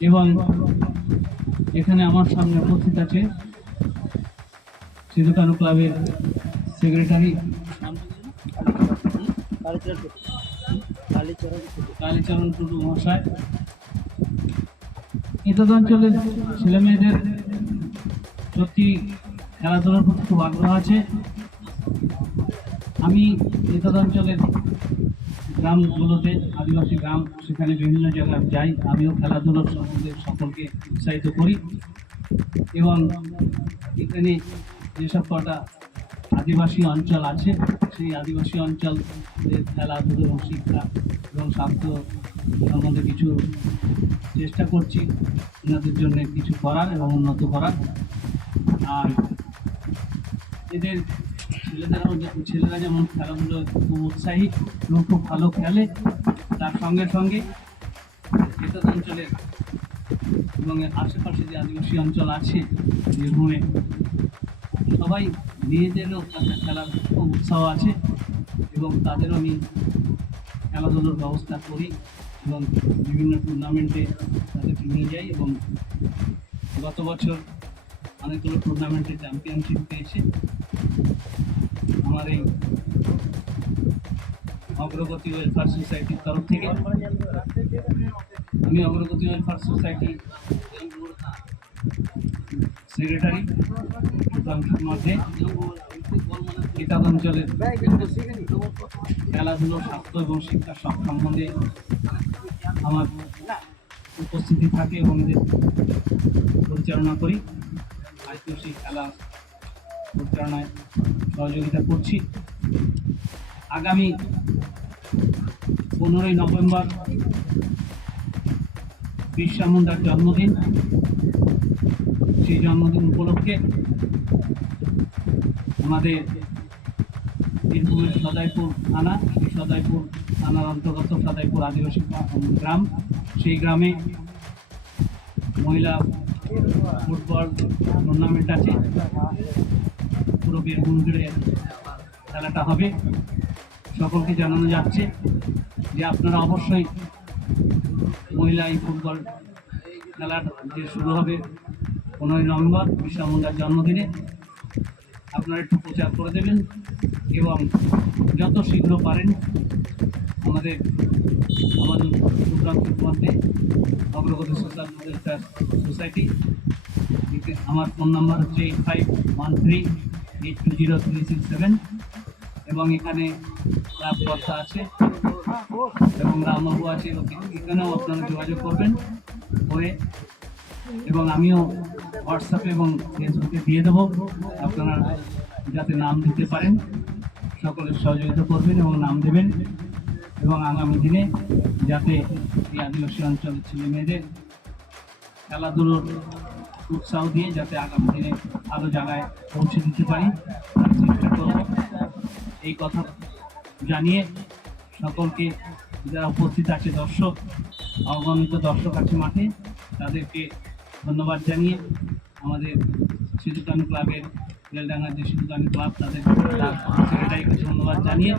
এবং এখানে আমার সামনে উপস্থিত আছে সিধু কানু ক্লাবের সেক্রেটারি কালীচরণ টুডু মহাশয়। এতদ অঞ্চলের ছেলে মেয়েদের সত্যি খেলাধুলার প্রতি খুব আগ্রহ আছে। আমি এতদ অঞ্চলের গ্রামগুলোতে, আদিবাসী গ্রাম, সেখানে বিভিন্ন জায়গায় যাই, আমিও খেলাধুলার সম্বন্ধে সকলকে উৎসাহিত করি। এবং এখানে যেসব কটা আদিবাসী অঞ্চল আছে, সেই আদিবাসী অঞ্চলের খেলাধুলো এবং শিক্ষা এবং স্বাস্থ্য সম্বন্ধে কিছু চেষ্টা করছি ওনাদের জন্য কিছু করার এবং উন্নত করার। আর এদের ছেলেরা যেমন খেলাধুলো খুব উৎসাহী এবং খুব ভালো খেলে, তার সঙ্গে সঙ্গে এতদ অঞ্চলের এবং আশেপাশে যে আদিবাসী অঞ্চল আছে বীরভূমে, সবাই নিজেদেরও একটা খেলার খুব উৎসাহ আছে এবং তাদেরও আমি খেলাধুলোর ব্যবস্থা করি এবং বিভিন্ন টুর্নামেন্টে তাদেরকে নিয়ে যাই। এবং গত বছর অনেকগুলো টুর্নামেন্টে চ্যাম্পিয়নশিপ পেয়েছে আমার এই অগ্রগতি ওয়েলফেয়ার সোসাইটির তরফ থেকে। আমি অগ্রগতি ওয়েলফেয়ার সোসাইটি সেক্রেটারি সুধাংশুর মধ্যে এতদ অঞ্চলের খেলাধুলো, স্বাস্থ্য এবং শিক্ষা সব সম্বন্ধে আমার উপস্থিতি থাকে এবং এদের পরিচালনা করি। আজকেও সেই খেলা পরিচালনায় সহযোগিতা করছি। আগামী 15ই নভেম্বর বিরসা মুন্ডার জন্মদিন। সেই জন্মদিন উপলক্ষে আমাদের বীরভূমের সদাইপুর থানা, সেই সদাইপুর থানার অন্তর্গত সদাইপুর আদিবাসী গ্রাম, সেই গ্রামে মহিলা ফুটবল টুর্নামেন্ট আছে। পুরো বীরভূম জুড়ে খেলাটা হবে। সকলকে জানানো যাচ্ছে যে আপনারা অবশ্যই মহিলা এই ফুটবল খেলার যে শুরু হবে 15ই নভেম্বর বিরসা মুন্ডার জন্মদিনে, আপনারা একটু প্রচার করে দেবেন এবং যত শীঘ্র পারেন আমাদের সুপ্রান্তের মধ্যে অগ্রগতি সোশ্যাল ওয়েলফেয়ার সোসাইটি, আমার ফোন নাম্বার হচ্ছে 8513820367 এবং এখানে ক্লাবকর্তা আছে এবং রামবাবু আছে, এখানেও আপনারা যোগাযোগ করবেন করে। এবং আমিও হোয়াটসঅ্যাপে এবং ফেসবুকে দিয়ে দেবো, আপনারা যাতে নাম দিতে পারেন সকলের সহযোগিতা করবেন এবং নাম দেবেন এবং আগামী দিনে যাতে এই আদিবাসী অঞ্চলের ছেলে মেয়েদের খেলাধুলোর উৎসাহ দিয়ে যাতে আগামী দিনে ভালো জায়গায় পৌঁছে দিতে পারি তার চেষ্টা করব। এই কথা জানিয়ে সকলকে, যারা উপস্থিত আছে দর্শক, অগণিত দর্শক আছে মাঠে, তাদেরকে ধন্যবাদ জানিয়ে আমাদের সিধু কানু ক্লাবের বেলডাঙ্গার যে সিধু কানু ক্লাব, তাদের সেক্রেটারিকে ধন্যবাদ জানিয়ে,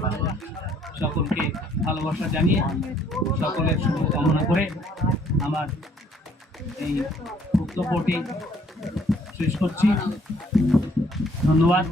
সকলকে ভালোবাসা জানিয়ে, সকলের শুভকামনা করে আমার এই বক্তব্যটি শেষ করছি। ধন্যবাদ।